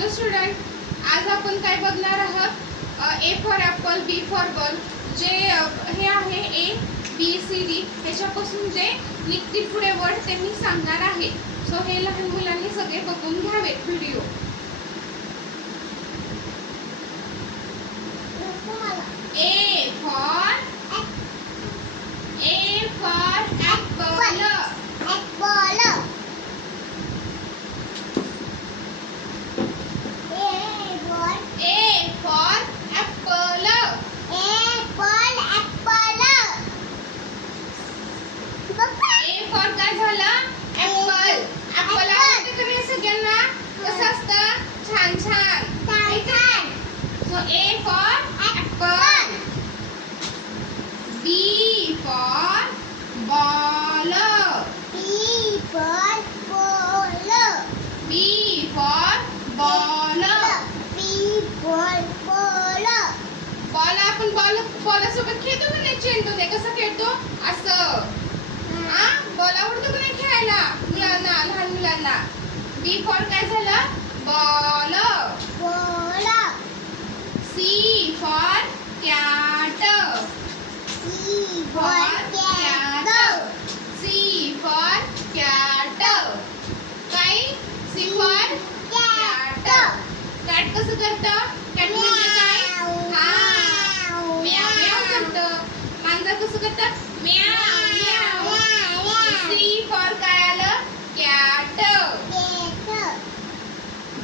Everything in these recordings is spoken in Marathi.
हॅलो स्टुडंट, आज आपण काय बघणार आहोत? A for apple, B for ball. जे हे आहे ए बी सी डी, ह्याच्यापासून जे निघतील पुढे वर्ड ते मी सांगणार आहे. सो हे लहान मुलांनी सगळे बघून घ्यावेत व्हिडिओ. A for Apple. काय झालं? ॲपल. ॲपल आवडते का नाही सगळ्यांना? कसं असतं? छान छान. So A for apple. B for ball. B for ball. Ball आपण बॉलासोबत खेळतो की नाही? चेंडू ते कसं खेळतो? असं. बॉल आवडतो की नाही खेळायला मुलांना, लहान मुलांना? बी फॉर काय झालं? Ball. C for cat. C for cat. काय? C for cat. कॅट कसं करतं? कॅट म्हणजे काय? म्याव म्याव करतं. मांजर कसं करतं? म्याव म्याव. सी फॉर काय आलं? Cat.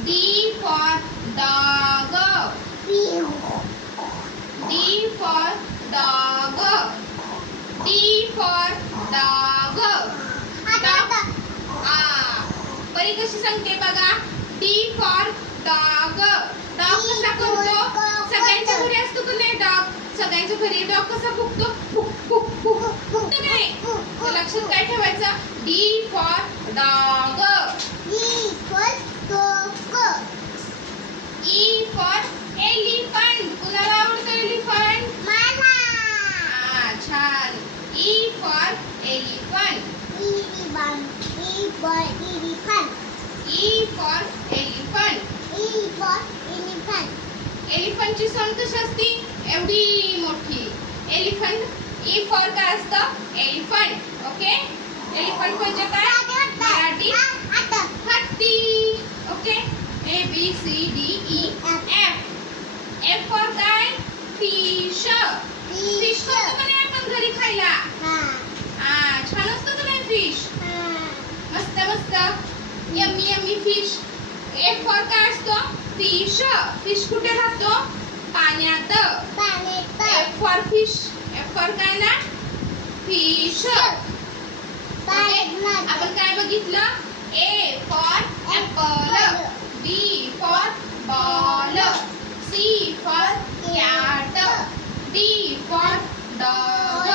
D for dog. D for dog. परी कशी सांगते बघा. D for dog. डॉग कसा करतो? सगळ्यांच्या घरी असतो की नाही डॉग? सगळ्यांच्या घरी डॉग कसा भुकतो? भुकतो की नाही? लक्षात काय ठेवायचं? D for dog. E for elephant. कुणाला आवडतं एलिफंट? छान. E for elephant. एलिफंटची सोंड कशी असती? एवढी मोठी. एलिफंट. ई फॉर काय असतं? एलिफंट. ओके. एलिफंट म्हणजे काय? मराठी हत्ती. Okay. A B C D E F. F for काय? फिश. फिश करतो का नाही आपण घरी खायला? छान असतो का नाही फिश? मस्त मस्त. Yummy yummy fish. F for काय असतो? फिश. फिश कुठे राहतो? पाण्यात. F for fish. F for काय ना? फिश. आपण काय बघितलं? A for apple. B for ball. C for cat. D for dog.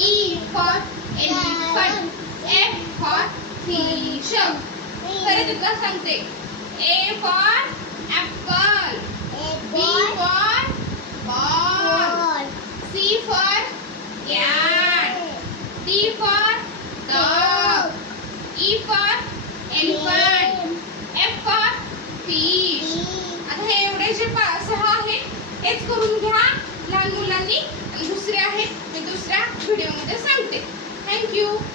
E for elephant. F for fish. परत एकदा सांगते. A for apple. B for ball. C for cat. D for dog. E for elephant. F for fish. आता हे एवढे जे 6 आहेत हेच करून घ्या लहान मुलांनी. दुसरे आहेत मी दुसऱ्या व्हिडिओमध्ये सांगते. थँक्यू.